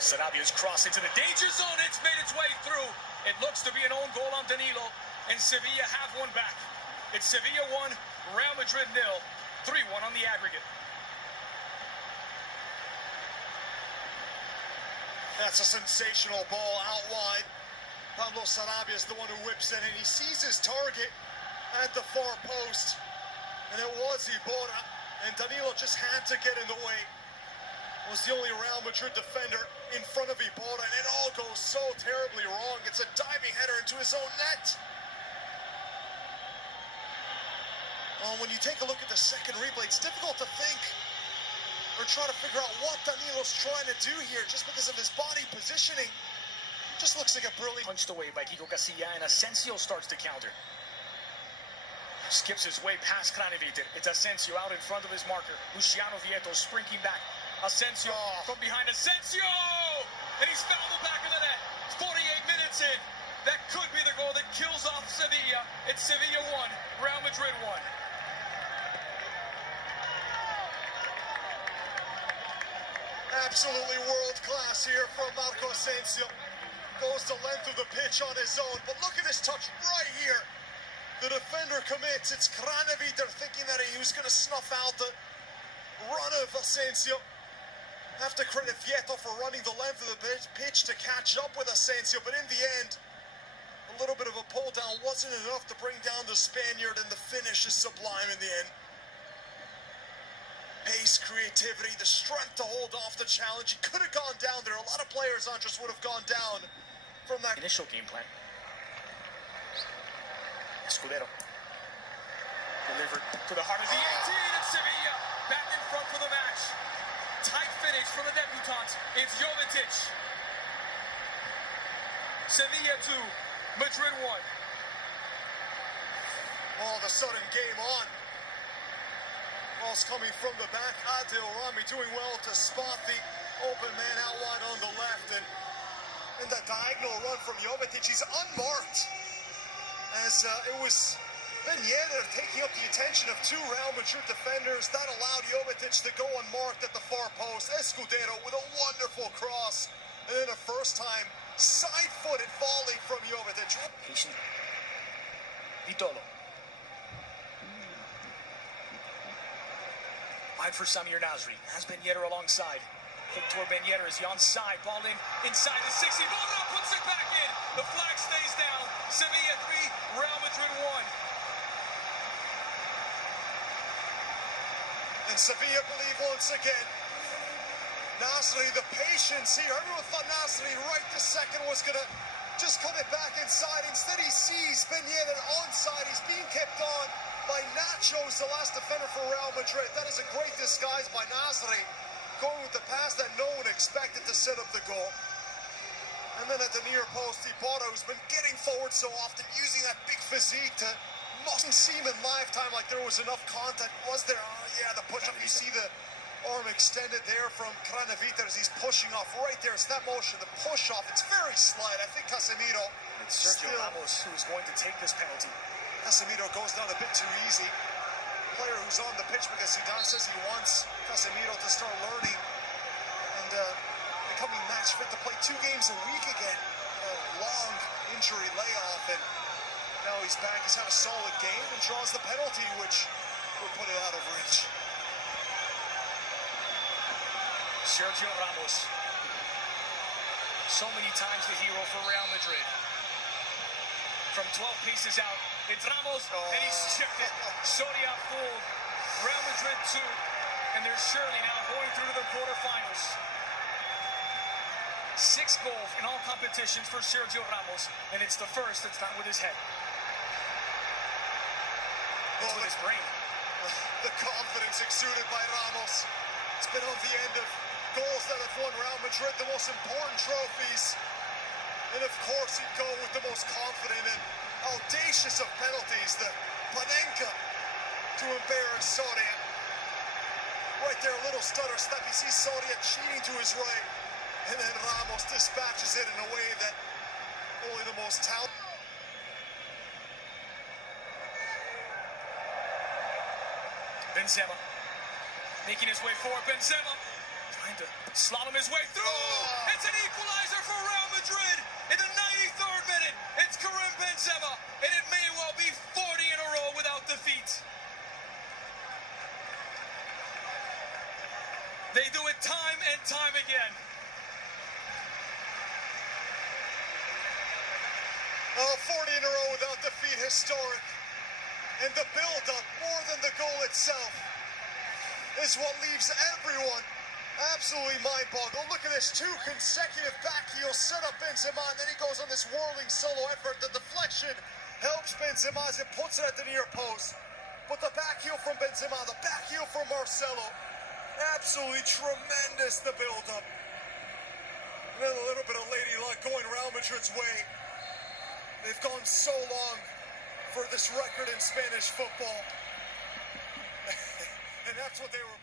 Sarabia's cross into the danger zone. It's made its way through. It looks to be an own goal on Danilo, and Sevilla have one back. It's Sevilla 1, Real Madrid 0, 3-1 on the aggregate. That's a sensational ball out wide. Pablo Sarabia is the one who whips it, and he sees his target at the far post. And it was Iborra, and Danilo just had to get in the way. Was the only Real Madrid defender in front of Iborra, and it all goes so terribly wrong. It's a diving header into his own net. When you take a look at the second replay, it's difficult to think or try to figure out what Danilo's trying to do here just because of his body positioning. Just looks like a brilliant... Punched away by Kiko Casilla, and Asensio starts to counter. Skips his way past Kraneviter. It's Asensio out in front of his marker. Luciano Vieto sprinting back. Asensio from behind. Asensio! And he's fouled the back of the net. 48 minutes in. That could be the goal that kills off Sevilla. It's Sevilla 1, Real Madrid 1. Absolutely world class here from Marco Asensio. Goes the length of the pitch on his own, but look at this touch right here. The defender commits. It's Kraneviter thinking that he was going to snuff out the run of Asensio. Have to credit Vieto for running the length of the pitch to catch up with Asensio, but in the end, a little bit of a pull down wasn't enough to bring down the Spaniard, and the finish is sublime in the end. Pace, creativity, the strength to hold off the challenge. He could have gone down there. A lot of players, Andres, would have gone down from that initial game plan. Escudero delivered to the heart of the 18, and Sevilla back in front for the match. Tight finish for the debutants. It's Jovetic. Sevilla 2, Madrid 1. All of a sudden, game on. Ball's coming from the back. Adil Rami doing well to spot the open man out wide on the left. And the diagonal run from Jovetic, he's unmarked. As it was Ben Yedder taking up the attention of two Real Madrid defenders. That allowed Jovetic to go unmarked at the far post. Escudero with a wonderful cross. And then a first-time side-footed volley from Jovetic. Vitolo. Wide for Samir Nasri. Has Ben Yedder alongside. Victor Ben Yedder is onside. Ball in inside the 60. Ball puts it back in. The flag stays down. Sevilla 3, Real Madrid 1. And Sevilla believe once again. Nasri, the patience here. Everyone thought Nasri right this second was going to just cut it back inside. Instead, he sees Ben Yedder onside. He's being kept on by Nacho's the last defender for Real Madrid. That is a great disguise by Nasri, going with the pass that no one expected to set up the goal. And then at the near post, Iborra, who's been getting forward so often, using that big physique to mustn't seem in lifetime like there was enough contact. Was there? Oh, yeah, the push-up. You see the arm extended there from Kraneviter as he's pushing off right there. It's that motion, the push-off. It's very slight. I think Casemiro... It's Sergio Ramos who's going to take this penalty. Casemiro goes down a bit too easy. Player who's on the pitch because Zidane says he wants Casemiro to start learning and becoming match fit to play 2 games a week again. A long injury layoff, and now he's back. He's had a solid game and draws the penalty, which will put it out of reach. Sergio Ramos. So many times the hero for Real Madrid. From 12 paces out, it's Ramos, and he's chipped it. Soria fooled. Real Madrid 2, and they're surely now going through to the quarterfinals. 6 goals in all competitions for Sergio Ramos, and it's the first that's not with his head. It's with his brain. The confidence exuded by Ramos. It's been on the end of goals that have won Real Madrid the most important trophies. And of course he'd go with the most confident and audacious of penalties, the Panenka to embarrass Soria. Right there, a little stutter step. You see Soria cheating to his right, and then Ramos dispatches it in a way that only the most talented. Benzema making his way forward. Benzema trying to slalom his way through. It's an equalizer for Real Madrid in the 93rd minute. It's Karim Benzema, and it may well be 40 in a row without defeat. They do it time and time again. Oh, 40 in a row without defeat, historic. And the build-up, more than the goal itself, is what leaves everyone absolutely mind-boggled. Look at this, 2 consecutive back heels set up Benzema, and then he goes on this whirling solo effort. The deflection helps Benzema as it puts it at the near post. But the back heel from Benzema, the back heel from Marcelo, absolutely tremendous, the build-up. And then a little bit of lady luck going Real Madrid's way. They've gone so long for this record in Spanish football. And that's what they were